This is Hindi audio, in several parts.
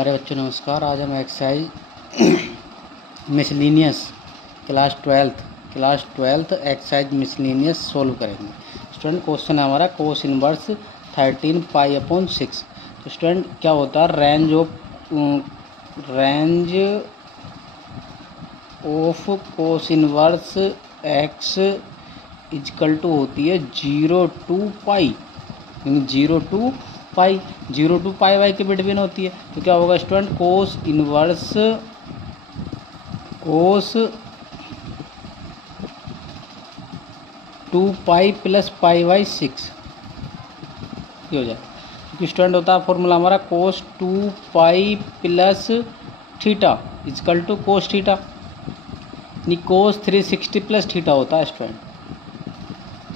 प्यारे बच्चों नमस्कार। आज हम exercise miscellaneous class twelfth exercise miscellaneous solve करेंगे। स्टूडेंट क्वेश्चन है हमारा कोस इनवर्स 13 पाई/6। तो स्टूडेंट क्या होता है, range of cos inverse x equal to होती है 0 to पाई, यानी 0 to पाई वाई के बिटवीन होती है। तो क्या होगा student, cos inverse 2 pi plus पाई/6 ये हो जाए। क्योंकि स्टूडेंट होता है फॉर्मूला हमारा cos 2 pi plus theta equal to cos theta, यानी कोस 360 प्लस थीटा होता है स्टूडेंट,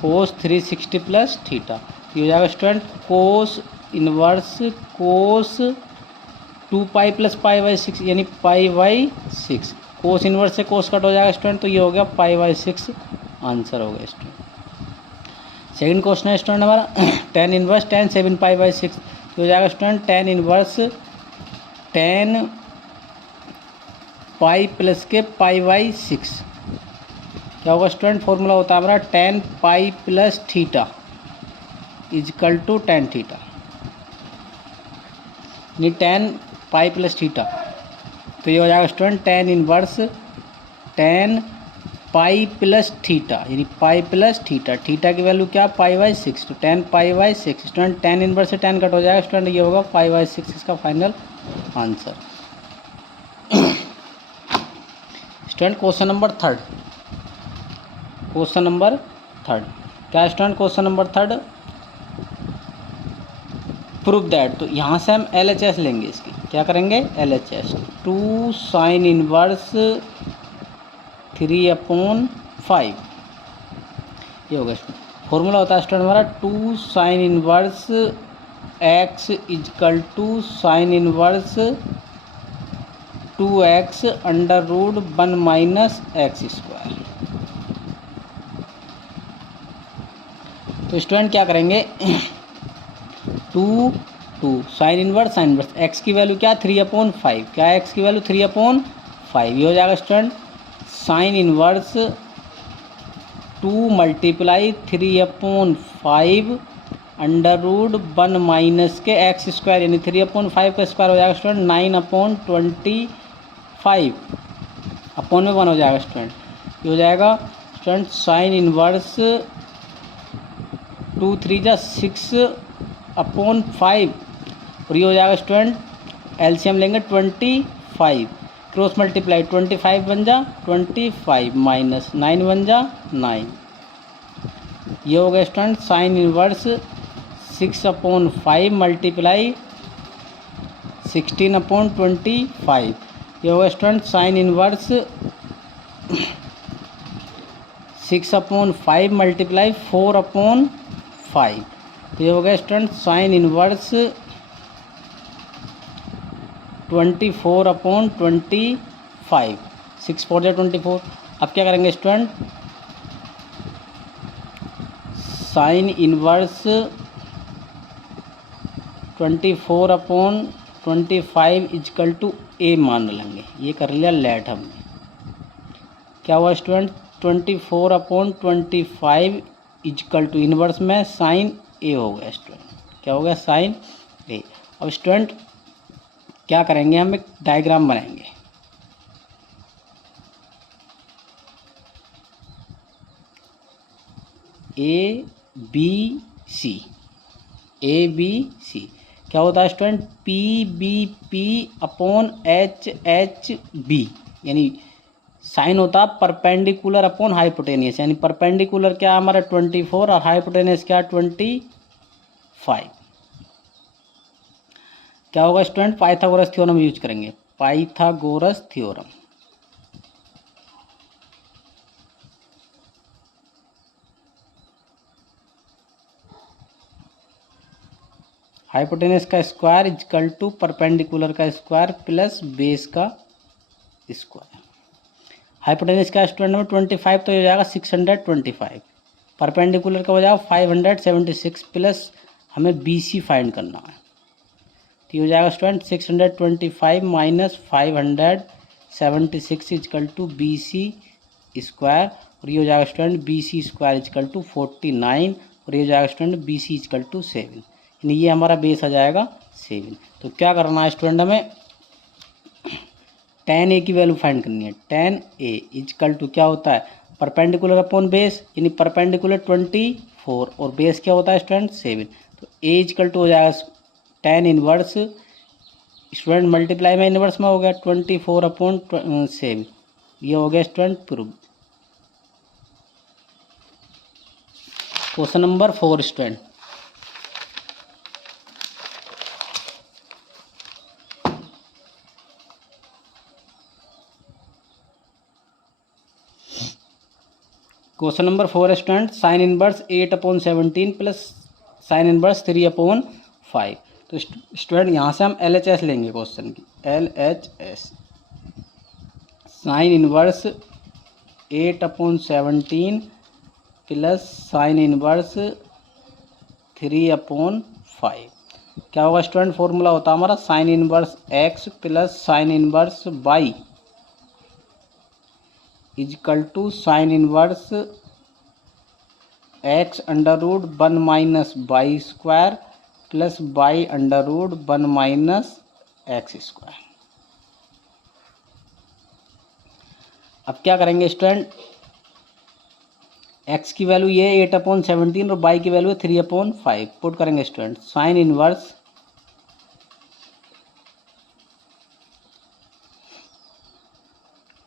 कोस 360 प्लस थीटा। ये हो जाएगा student cos inverse cos 2 pi plus पाई/6 यानी पाई/6। कोस इनवर्स से कोस कट हो जाएगा स्टूडेंट, तो ये हो गया पाई/6 आंसर हो गया स्टूडेंट। सेकंड क्वेश्चन है स्टूडेंट हमारा tan इनवर्स tan 7 पाई/6। ये हो जाएगा student tan inverse 10 pi plus के पाई/6। क्या होगा स्टूडेंट, फॉर्मूला होता है हमारा tan pi plus theta equal to tan theta, यानी tan पाई प्लस थीटा। तो ये हो जाएगा student tan inverse tan pi plus theta, यानी पाई प्लस थीटा। थीटा की वैल्यू क्या, पाई/6, तो tan पाई/6। स्टूडेंट tan इनवर्स से tan कट हो जाएगा स्टूडेंट, ये होगा पाई/6 इसका final answer. Student question number third क्या student, question number third proof that. तो यहाँ से हम LHS लेंगे, इसकी क्या करेंगे, LHS 2 साइन इनवर्स 3/5 ये होगा। फॉर्मूला होता है स्टूडेंट हमारा 2 sine inverse x equal to sine inverse 2x under root 1 - x²। तो स्टूडेंट क्या करेंगे, 2 साइन इनवर्स x की वैल्यू क्या, 3/5, क्या है x की वैल्यू 3/5। ये हो जाएगा student sine inverse 2 multiply 3/5 under root 1 - के x², यानी 3/5 का स्क्वायर हो जाएगा स्टूडेंट 9/25 अपॉन में 1 हो जाएगा स्टूडेंट। ये हो जाएगा स्टूडेंट साइन इनवर्स 2 3 जा 6/5 और ये हो जाएगा स्टूडेंट एलसीएम लेंगे 25, क्रॉस मल्टीप्लाई 25 बन जा 25 माइनस 9 बन जा 9। ये हो गया स्टूडेंट साइन इनवर्स 6/5 मल्टीप्लाई 16/25। ये होगा स्टूडेंट साइन इनवर्स 6/5 मल्टीप्लाई 4/5। तो ये हो गया स्टूडेंट साइन इनवर्स 24/25, 6 4 24। अब क्या करेंगे student, sine inverse 24/25 equal to a मान लेंगे। ये कर लिया लेट हमने। क्या हुआ स्टूडेंट, 24/25 इजकल टू इनवर्स में साइन a हो गया स्टूडेंट। क्या हो गया, साइन a। अब स्टूडेंट क्या करेंगे, हम एक डायग्राम बनाएंगे। ABC क्या होता है स्टूडेंट, PBP/HHB, यानी साइन होता है परपेंडिकुलर अपॉन हाइपोटेनियस, यानी परपेंडिकुलर क्या हमारा 24 और हाइपोटेनियस क्या 25। क्या होगा स्टूडेंट, पाइथागोरस थ्योरम यूज करेंगे, पाइथागोरस थ्योरम। हाइपोटेनस का स्क्वायर इजकल टू परपेंडिकुलर का स्क्वायर प्लस बेस का स्क्वायर। हाइपोटेनस का स्टूडेंट नंबर 25, तो ये हो जाएगा 625। परपेंडिकुलर का हो जाएगा 576 प्लस हमें BC फाइंड करना है। तो ये हो जाएगा student 625 minus 576 equal to B C square, और ये हो जाएगा student B C square equal to 49, और ये हो जाएगा student B C equal to 7, यानी ये हमारा बेस आ जाएगा 7। तो क्या करना है स्टूडेंट, हमें tan a की वैल्यू फाइंड करनी है। tan a इजकल टू क्या होता है, परपेंडिकुलर अपॉन बेस, यानी परपेंडिकुलर 24 और बेस क्या होता है स्टूडेंट 7। तो a इजकल टू हो जाएगा tan इनवर्स स्टूडेंट मल्टीप्लाई में इनवर्स में हो गया 24/7, ये हो गया student prove. Question number 4 student, question number 4 student, sine inverse 8/17 plus sine inverse 3/5। तो स्टूडेंट यहाँ से हम LHS लेंगे क्वेश्चन की, LHS sine inverse 8/17 plus sine inverse 3/5। क्या होगा स्टूडेंट, फॉर्मूला होता है हमारा sine inverse x plus sine inverse y equal to sine inverse x under root 1 minus Y square plus y under root 1 minus x square. अब क्या करेंगे स्टूडेंट, x की वैल्यू ये 8/17 और y की वैल्यू 3/5 पुट करेंगे स्टूडेंट। साइन इनवर्स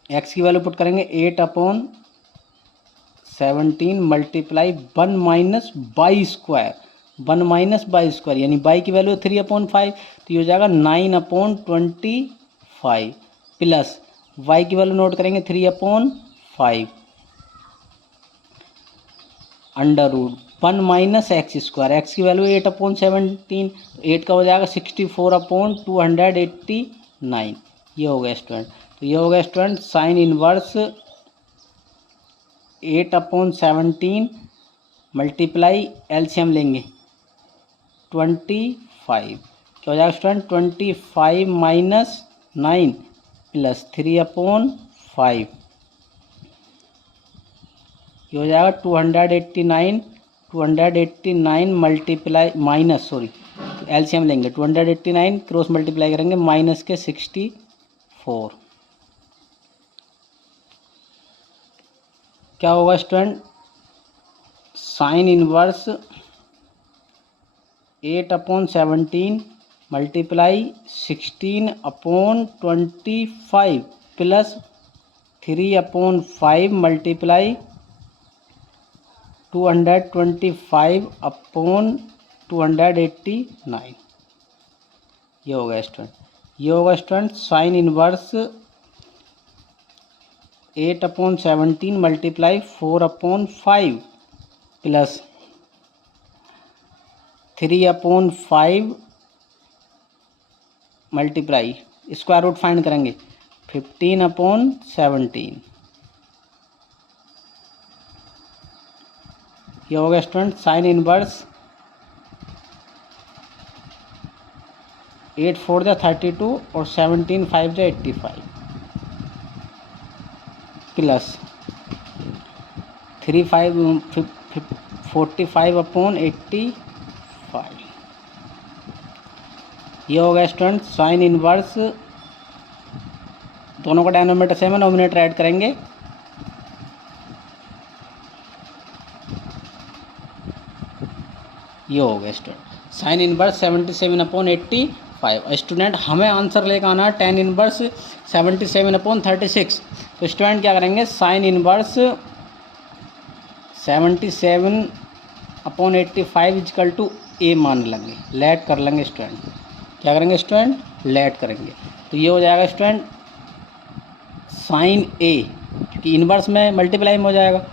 x की वैल्यू पुट करेंगे 8/17 multiply 1 minus Y square, 1 minus Y square यानी y की वैल्यू 3/5, तो ये हो जाएगा 9/25 प्लस y की वैल्यू नोट करेंगे 3/5 under root 1 minus x square, X की वैल्यू 8/17, 8 का हो जाएगा 64/289, ये हो गया स्टूडेंट। तो ये हो गया student sine inverse 8/17 multiply LCM लेंगे 25, क्या हो जाएगा स्टूडेंट 25 माइनस 9 प्लस 3/5, ये हो जाएगा 289 मल्टीप्लाई माइनस एलसीएम लेंगे 289 क्रॉस मल्टीप्लाई करेंगे माइनस के 64, क्या होगा student sine inverse 8/17 multiply 16/25 plus 3/5 multiply 225/289, ये होगा स्टूडेंट। ये होगा student sine inverse 8/17 multiply 4/5 plus 3/5 multiply square root find करेंगे 15/17, ये होगा स्टूडेंट साइन इनवर्स 8 4 जा 32 और 17 5 जा 85 प्लस 45/85, ये हो गया स्टूडेंट साइन इनवर्स, दोनों का डायनोमीटर सेम है, नोमिनेटर ऐड करेंगे, ये हो गया स्टूडेंट साइन इनवर्स 77/85। स्टूडेंट हमें आंसर लेकर आना है tan इनवर्स 77/36। तो स्टूडेंट क्या करेंगे साइन इनवर्स 77/85 इजकल टू ए मान लेंगे, लेट कर लेंगे स्टूडेंट, क्या करेंगे स्टूडेंट लेट करेंगे। तो ये हो जाएगा स्टूडेंट साइन ए क्योंकि इनवर्स में मल्टीप्लाई में हो जाएगा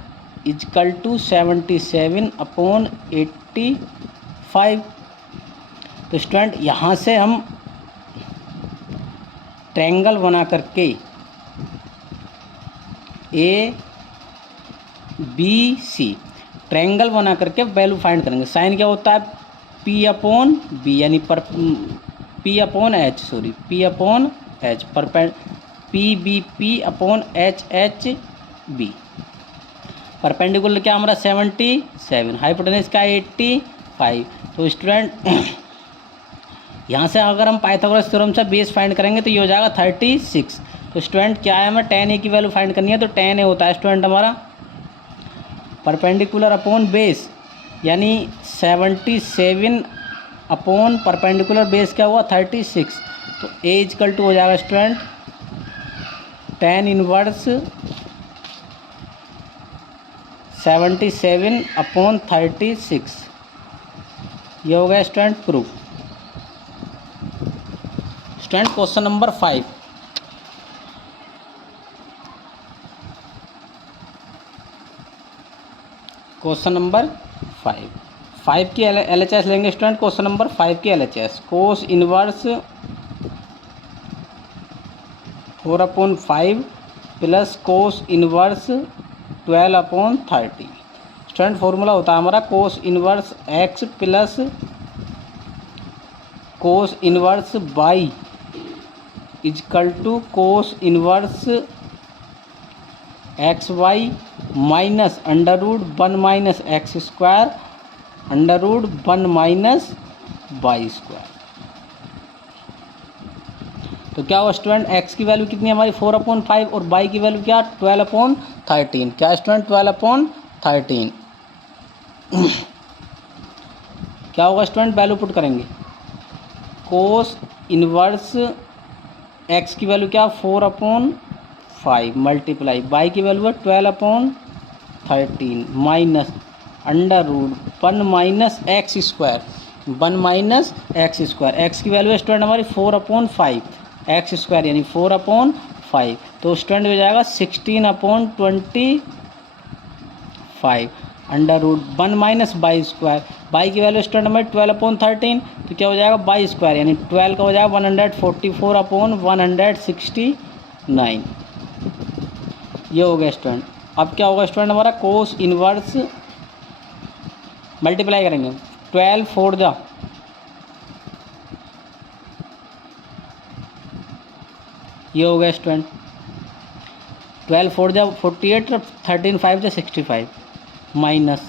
इजकल टू 77/85। तो स्टूडेंट यहाँ से हम ट्रायंगल बना करके ABC ट्रायंगल बना करके वैल्यू फाइंड करेंगे। साइन क्या होता है P/B यानी पर P upon H, sorry P upon H, P B P upon H H B. Perpendicular क्या हमारा 77, हाइपोटेनस क्या 85। तो स्टूडेंट यहाँ से अगर हम पाइथागोरस थ्योरम से बेस फाइंड करेंगे तो ये हो जाएगा 36। तो स्टूडेंट क्या है, हमें tan a की वैल्यू फाइंड करनी है, तो tan a होता है स्टूडेंट हमारा परपेंडिकुलर अपॉन बेस, यानी 77 अपॉन परपेंडिकुलर बेस क्या हुआ 36। तो a इजकल टू हो जाएगा स्टूडेंट tan इनवर्स 77 अपॉन 36। ये हो गया student proof. Student question number 5, question number 5 की LHS लेंगे स्टूडेंट। क्वेश्चन नंबर 5 की LHS cos inverse 4/5 plus cos inverse 12/30। Student formula होता है हमारा cos inverse x plus cos inverse y equal to cos inverse X Y minus under root 1 minus x square under root 1 minus Y square. तो क्या हुआ स्टूडेंट, x की वैल्यू कितनी है हमारी 4/5 और y की वैल्यू क्या 12/13। क्या स्टूडेंट 12/13। क्या होगा स्टूडेंट, वैल्यू पुट करेंगे कोस इनवर्स x की वैल्यू क्या 4/5 मल्टीप्लाई y की वैल्यू है 12/13 minus under root 1 minus x square 1 minus x square. X की वैल्यू है स्टूडेंट हमारी 4/5 एक्स स्क्वायर यानी 4/5। तो स्टूडेंट हो जाएगा 16/25 under root 1 minus Y square. Y की वैल्यू स्टूडेंट हमारी 12/13, तो क्या हो जाएगा वाई स्क्वायर यानी 12 का हो जाएगा 144/169। ये हो गया स्टूडेंट। अब क्या होगा स्टूडेंट हमारा कोस इनवर्स मल्टीप्लाई करेंगे 12 4 जा ये हो गया स्टूडेंट 12 4 जा 48 और 13 5 जा 65 माइनस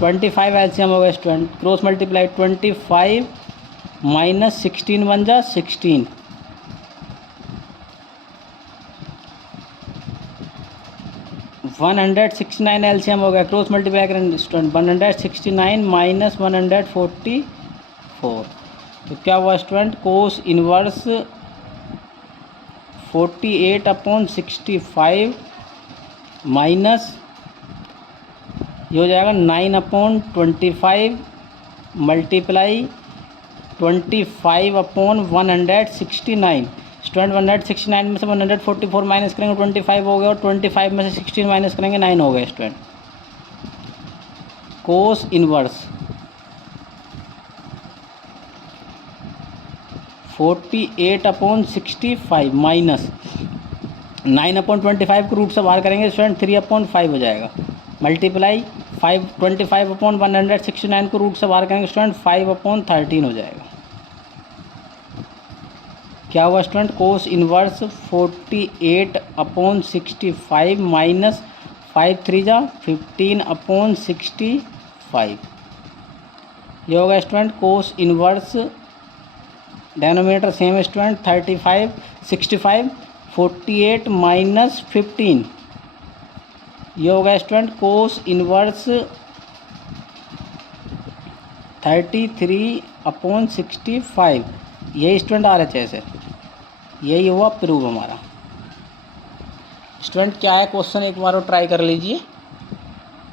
25 एलसीएम हो गया स्टूडेंट क्रॉस मल्टीप्लाई 25 माइनस 16 1 जा 16 169 एलसीएम हो गया क्रॉस मल्टीप्लाई करेंगे स्टूडेंट 169 माइनस 144। तो क्या हुआ स्टूडेंट कोस इनवर्स 48/65 माइनस ये हो जाएगा 9/25 मल्टीप्लाई 25/169। स्टूडेंट 169 में से 144 माइनस करेंगे 25 हो गया और 25 में से 16 माइनस करेंगे 9 हो गया स्टूडेंट। कोस इनवर्स 48/65 माइनस 9/25 को रूट से बाहर करेंगे स्टूडेंट 3/5 हो जाएगा मल्टीप्लाई 25/169 को रूट से बाहर करेंगे स्टूडेंट 5/13 हो जाएगा। क्या हुआ स्टूडेंट कोस इनवर्स 48/65 माइनस 5 3 जा 15/65। ये होगा student cos inverse denominator same है स्टूडेंट 35 65 48 माइनस 15। ये होगा स्टूडेंट कोस इनवर्स 33/65। यही स्टूडेंट RHS है, यही हुआ प्रूव हमारा। स्टूडेंट क्या है क्वेश्चन एक बार और ट्राई कर लीजिए।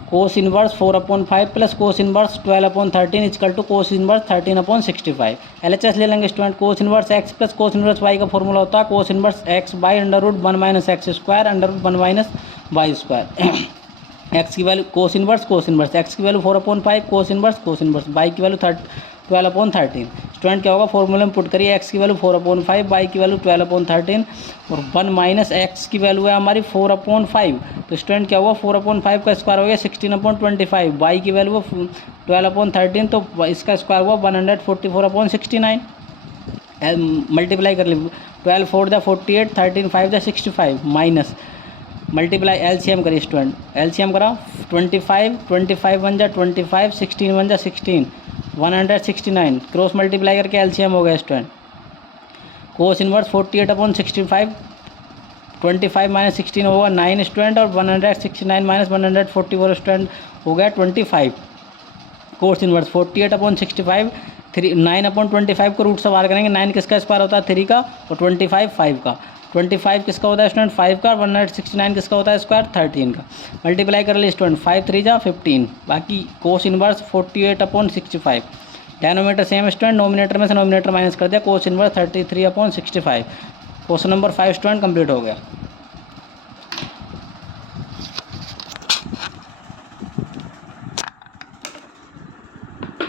Cos inverse 4/5 plus cos inverse 12/13 equal to cos inverse 13/65। LHS ले लेंगे student. Cos inverse x plus cos inverse y का फॉर्मूला होता है cos inverse x by under root 1 minus x square under root 1 minus Y square. x की वैल्यू कोस इनवर्स x की वैल्यू 4/5 कोस इनवर्स y की वैल्यू 12/13। स्टूडेंट क्या होगा, फॉर्मूले में पुट करिए, x की वैल्यू 4/5, y की वैल्यू 12/13 और 1 माइनस x की वैल्यू है हमारी 4/5। तो स्टूडेंट क्या हुआ, 4/5 का स्क्वायर हो गया 16/25, y की वैल्यू 12/13 तो इसका स्क्वायर हुआ 144/69। मल्टीप्लाई कर ली, 12 4 जा 48, 13 5 जा 65 माइनस मल्टीप्लाई एलसीएम करिए स्टूडेंट, एलसीएम करा 25 1 जा 25, 16 1 जा 16, 169 क्रॉस मल्टीप्लाई करके एलसीएम हो गया स्टूडेंट। कोस इनवर्स 48/65, 25 माइनस 16 होगा 9 स्टूडेंट और 169 माइनस 144 स्टूडेंट हो गया 25। कोस इनवर्स 48/65, 9/25 को रूट से बाहर करेंगे, 9 किसका स्क्वायर होता है 3 का और 25 5 का, 25 किसका होता है स्टूडेंट 5 का, 169 किसका होता है स्क्वायर 13 का। मल्टीप्लाई कर ली स्टूडेंट, 5 3 जा 15, बाकी cos inverse 48/65। Denominator same student, nominator में से नोमिनेटर माइनस कर दिया, cos inverse 33/65। Question number 5 student complete हो गया।